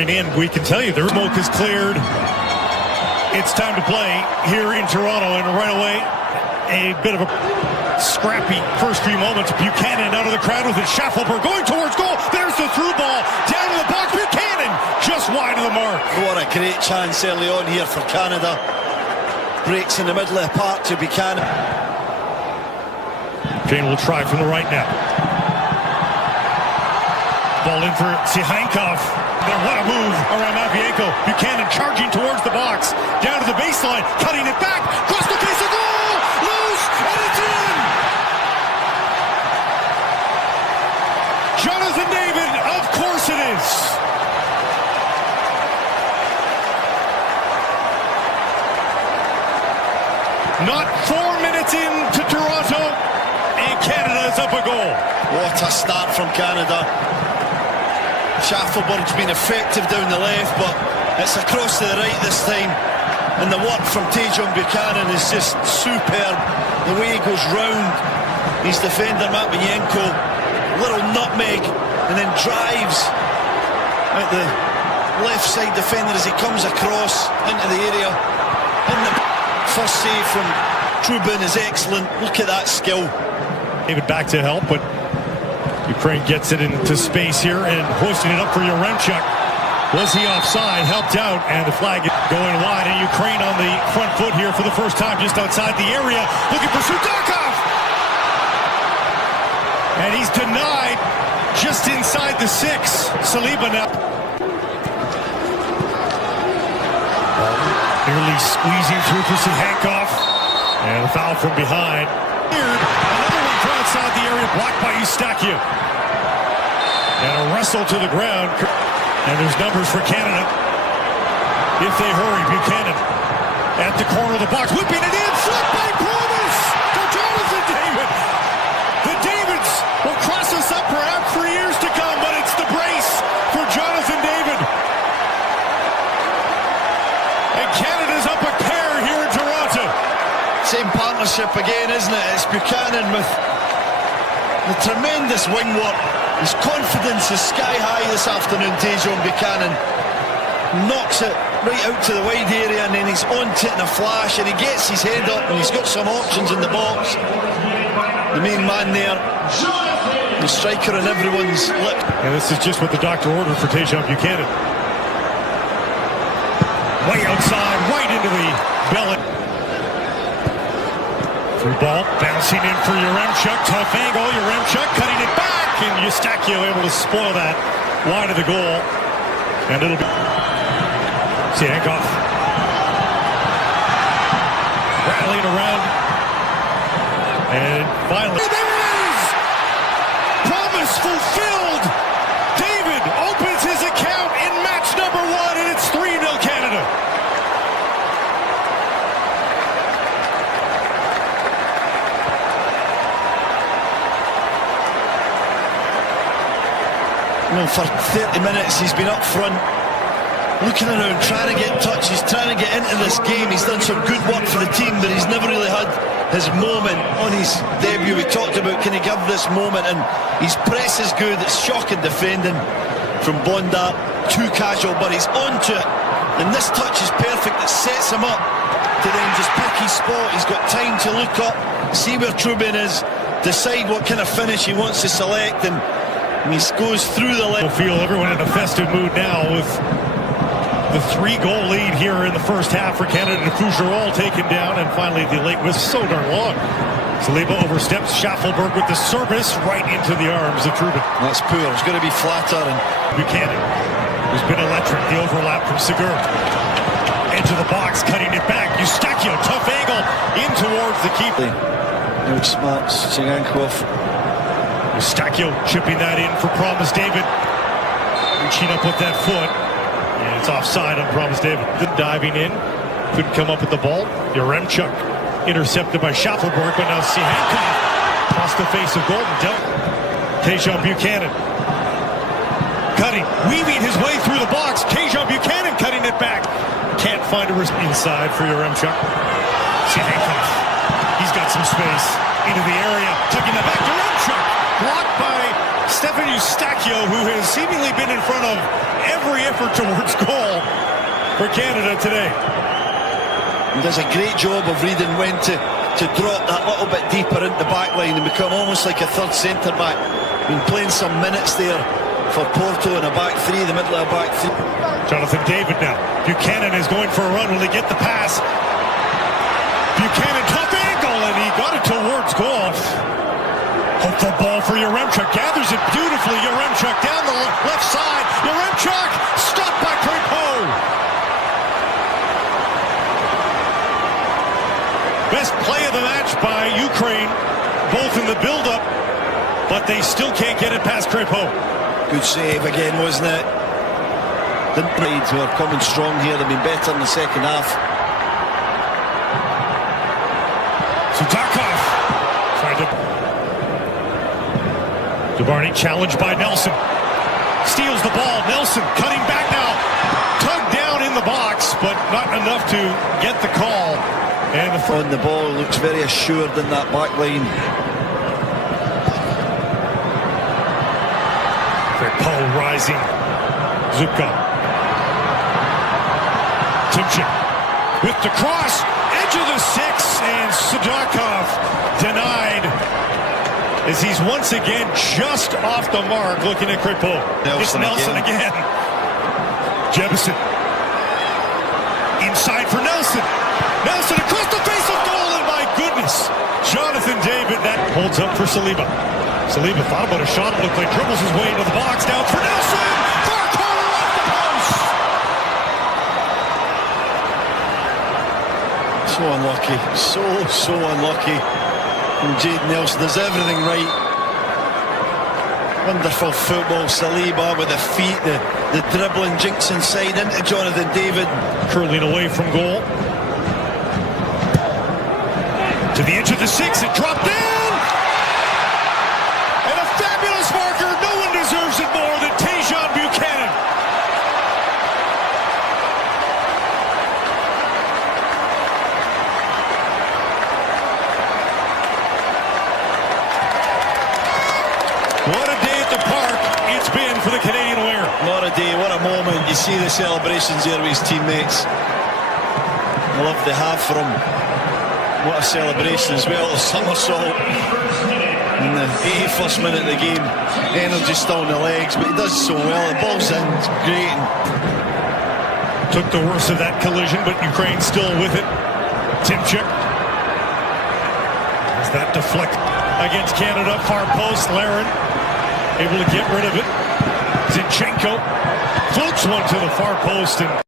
In, we can tell you the smoke is cleared. It's time to play here in Toronto, and right away a bit of a scrappy first few moments. Buchanan out of the crowd with it. Schaffelberg going towards goal. There's the through ball down to the box. Buchanan just wide of the mark. What a great chance early on here for Canada. Breaks in the middle of the park to Buchanan. Jane will try from the right now. Ball in for Sihankov. Then what a move around Mavienko. Buchanan charging towards the box. Down to the baseline. Cutting it back. Cross the face of goal. Loose. And it's in. Jonathan David. Of course it is. Not 4 minutes into Toronto. And Canada is up a goal. What a start from Canada. Schaffelberg's been effective down the left, but it's across to the right this time. And the work from Tajon Buchanan is just superb. The way he goes round his defender, Matvienko, little nutmeg, and then drives at the left side defender as he comes across into the area. And the first save from Trubin is excellent. Look at that skill. David back to help, but Ukraine gets it into space here and hoisting it up for Yaremchuk. Was he offside? Helped out, and the flag is going wide. And Ukraine on the front foot here for the first time just outside the area. Looking for Sudakov! And he's denied just inside the 6. Saliba now. Nearly squeezing through for Sihankov. And a foul from behind. Another one from outside the area, blocked by Eustaquio. And a wrestle to the ground. And there's numbers for Canada. If they hurry, Buchanan at the corner of the box, whipping it in, flipped by Promise to Jonathan David. The Davids will cross us up perhaps for years to come, but it's the brace for Jonathan David. And Canada's up a pair here in Toronto. Same partnership again, isn't it? It's Buchanan with the tremendous wing work. His confidence is sky high this afternoon. Tajon Buchanan knocks it right out to the wide area, and then he's onto it in a flash, and he gets his head up, and he's got some options in the box. The main man there, the striker on everyone's lip. And this is just what the doctor ordered for Tajon Buchanan. Way outside, right into the belly. Through ball, bouncing in for Yaremchuk. Tough angle, Yaremchuk cutting it back, and Eustaquio able to spoil that wide of the goal. And it'll be Sihankov rattling around. And finally, there it is! Promise fulfilled! David opens his account in match number 1, and it's 3-0 Canada. Well, for 30 minutes he's been up front, looking around, trying to get touches, trying to get into this game. He's done some good work for the team, but he's never really had his moment on his debut. We talked about, can he give this moment, and his press is good. It's shocking defending from Bonda, too casual, but he's onto it, and this touch is perfect. It sets him up to then just pick his spot. He's got time to look up, see where Trubin is, decide what kind of finish he wants to select, and he goes through the left. Feel everyone in a festive mood now with the 3-goal lead here in the first half for Canada. Fougerolles taken down, and finally the late was so darn long. Saliba oversteps. Schaffelberg with the service right into the arms of Trubin. That's poor. It's going to be flatter. And Buchanan, who's been electric. The overlap from Segur. Edge of the box, cutting it back. Eustaquio, tough angle in towards the keeper. Outsmarts Sihankov. Eustaquio chipping that in for Promise David. Reaching up with that foot. And it's offside on Promise David. Diving in. Couldn't come up with the ball. Yaremchuk intercepted by Schaffelberg, but now Sihankov across the face of Golden dealt. Tajon Buchanan cutting, weaving his way through the box. Tajon Buchanan cutting it back. Can't find a wrist inside for Yaremchuk. Sihankov. He's got some space into the area. Tucking the back. Yaremchuk blocked by Stefan Eustachio, who has seemingly been in front of every effort towards goal for Canada today. He does a great job of reading when to drop that little bit deeper into the back line and become almost like a third centre-back. Been playing some minutes there for Porto in a back three, the middle of a back three. Jonathan David now. Buchanan is going for a run. Will he get the pass? Buchanan, tough angle, and he got it towards goal. Hopeful ball for Yaremchuk. Gathers it beautifully. Yaremchuk down the left side. Yaremchuk stopped by Crepeau. Best play of the match by Ukraine, both in the build-up, but they still can't get it past Crepeau. Good save again, wasn't it? The Blades who are coming strong here. They've been better in the second half. Sudakov tried to... Dubarny challenged by Nelson. Steals the ball. Nelson cutting back now. Tugged down in the box, but not enough to get the call. And the on the ball looks very assured in that back line. Paul rising. Zubkov. Timchik with the cross. Edge of the six, and Sudakov denied as he's once again just off the mark looking at Crepeau. It's Nelson again. Jebison. Inside for Nelson. Nelson across the face of goal, and my goodness. Jonathan David, that holds up for Saliba. Saliba thought about a shot, it looked like dribbles his way into the box, down for Nelson! Far corner off the post! So unlucky, so unlucky. And Jade Nelson does everything right. Wonderful football, Saliba with the feet, the dribbling, jinks inside into Jonathan David. Curling away from goal. To the edge of the six, it dropped in! And a fabulous marker, no one deserves it more than Tajon Buchanan. What a day at the park it's been for the Canadian winger. What a day, what a moment. You see the celebrations here with his teammates. I love the half for him. What a celebration as well. The somersault in the 81st minute of the game. Energy still in the legs, but he does so well. The ball's in, it's great. Took the worst of that collision, but Ukraine still with it. Timchik. As that deflect against Canada, far post. Larin able to get rid of it. Zinchenko floats one to the far post, and